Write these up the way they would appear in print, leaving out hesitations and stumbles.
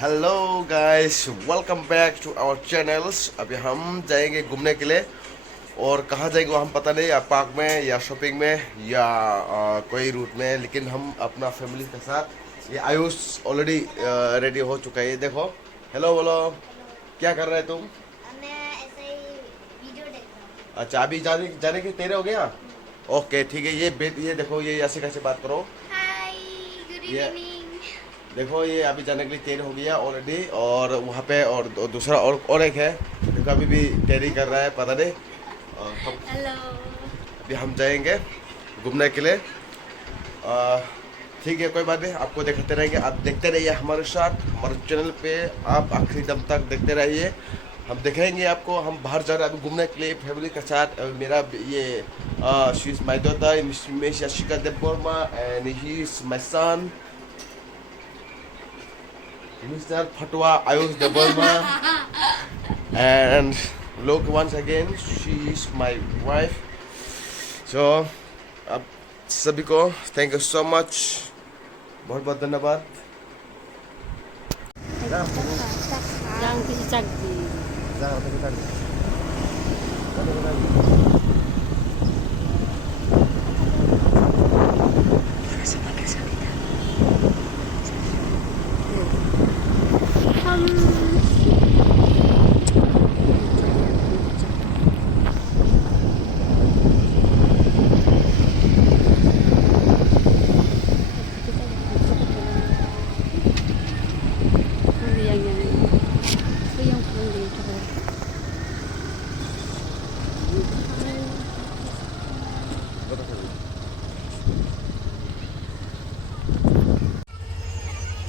Hello guys, welcome back to our channels. अभी हम जाएंगे घूमने के लिए। और कहाँ जाएंगे वो हम पता नहीं, या पार्क में या शॉपिंग में या कोई रूट में, लेकिन हम अपना फैमिली के साथ। ये आयुष ऑलरेडी रेडी हो चुका है, ये देखो। हेलो बोलो। हेलो। क्या कर रहे तुम? मैं ऐसे ही वीडियो देख रहा हूँ। अच्छा, अभी जाने जाने की तेरे हो गया। ओके ठीक है। ये देखो, ये ऐसे कैसे बात करो। हाय, गुड ये इवनिंग। देखो, ये अभी जाने के लिए तैयार हो गया ऑलरेडी। और वहाँ पे दूसरा और एक है, देखो अभी भी तैयारी कर रहा है, पता नहीं कब। हेलो। अभी हम जाएंगे घूमने के लिए। ठीक है, कोई बात नहीं, आपको दिखाते रहेंगे। आप देखते रहिए हमारे साथ, हमारे चैनल पे आप आखिरी दम तक देखते रहिए। हम दिखाएंगे आपको, हम बाहर जा रहे हैं अभी घूमने के लिए फैमिली के साथ। मेरा ये she is my daughter, miss Yashika Debbarma, and he is my son Mr. Fatwa Ayush Deborma. And look, once again, she is my wife. So, अब सभी को थैंक यू सो मच, बहुत बहुत धन्यवाद। Yang kisah di yang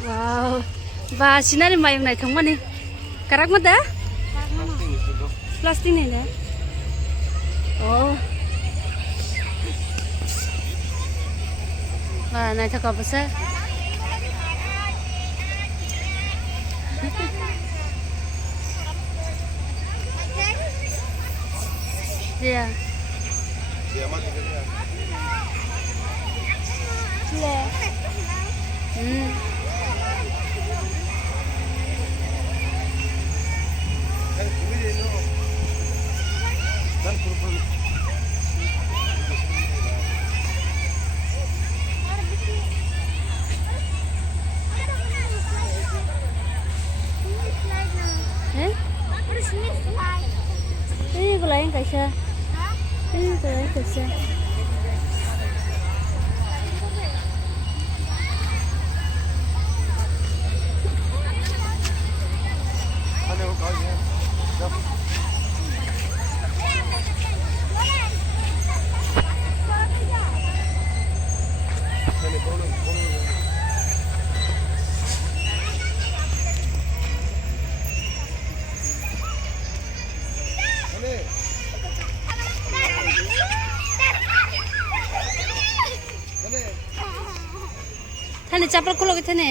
wow, ba sinari mayung nai thong mani karak mada plastic ni da oh ba nai thaka basa ya eh ini gulain kaisa ini gulain kaisa थाने चप्पल खोलो के थाने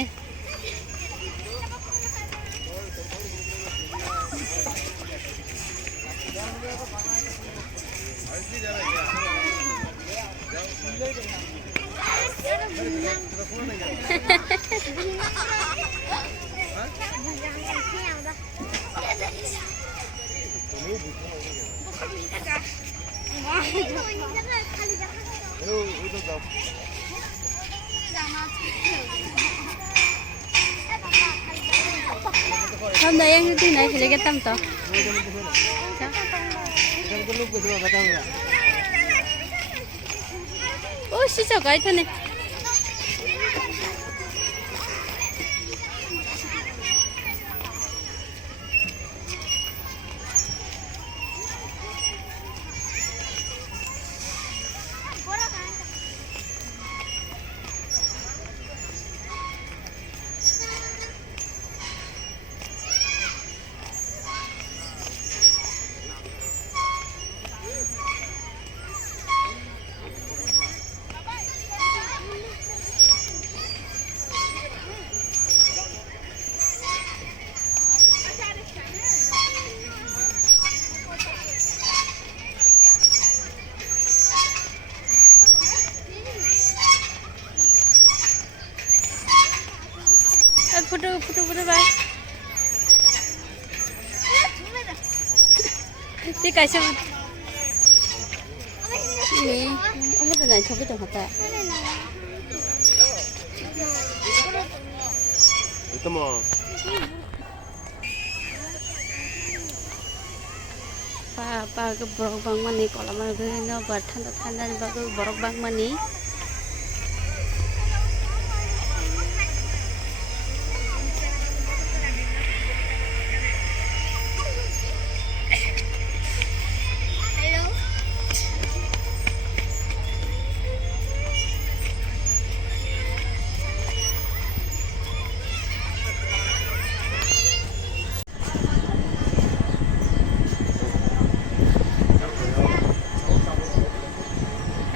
hôm nay anh đi này thì lấy cái tâm to ôi xí chào cái thân này bye bye. Tí cái xem. Nè, ông có này thôi cái đồng hạt ta. Itu mau. Pa ke borok bang mani kalau mana begini buat tanda di bagus borok bang mani.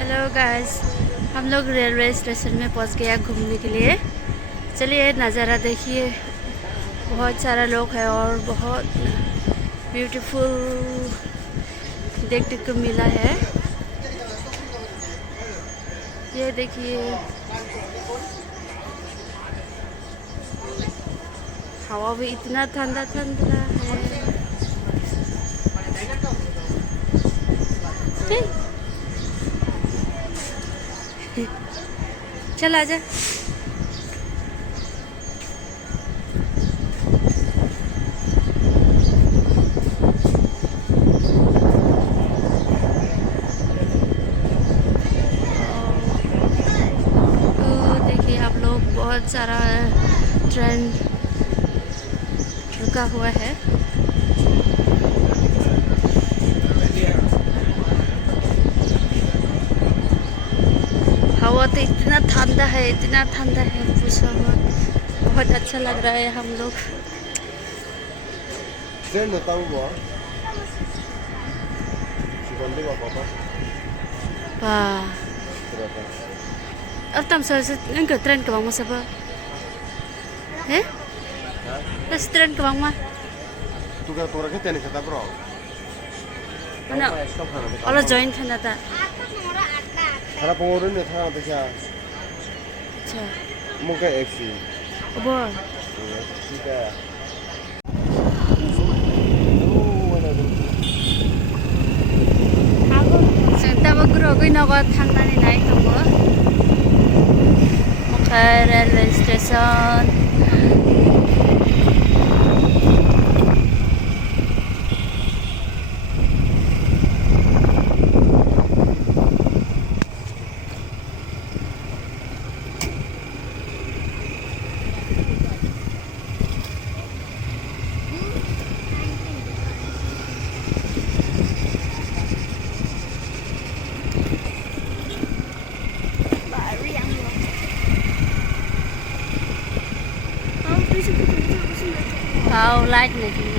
Hello guys, हम लोग railway station में पहुंच गया घूमने के लिए। चलिए नज़ारा देखिए, बहुत सारा लोग है और बहुत ब्यूटीफुल देखने को मिला है। ये देखिए हवा भी इतना ठंडा ठंडा है। चल आजा। देखिए आप लोग, बहुत सारा ट्रेन रुका हुआ है। हवा तो इतना ठंडा है, इतना ठंडा है, पूछो मत। बहुत अच्छा लग रहा है हम लोग। Saya nggak tahu gua. Si Bondi apa? Wah, Berapa? अब तम से इनका ट्रेन के बांग सब है? बस ट्रेन के बांग में Tukar kita nih kata bro. mana Allah join था था। Karena pengurusnya sekarang bisa अच्छा, mungkin eksi. अब Tidak. Senta bagro koy nagot handa ni naik tunggu. Muka railway station. Light nih.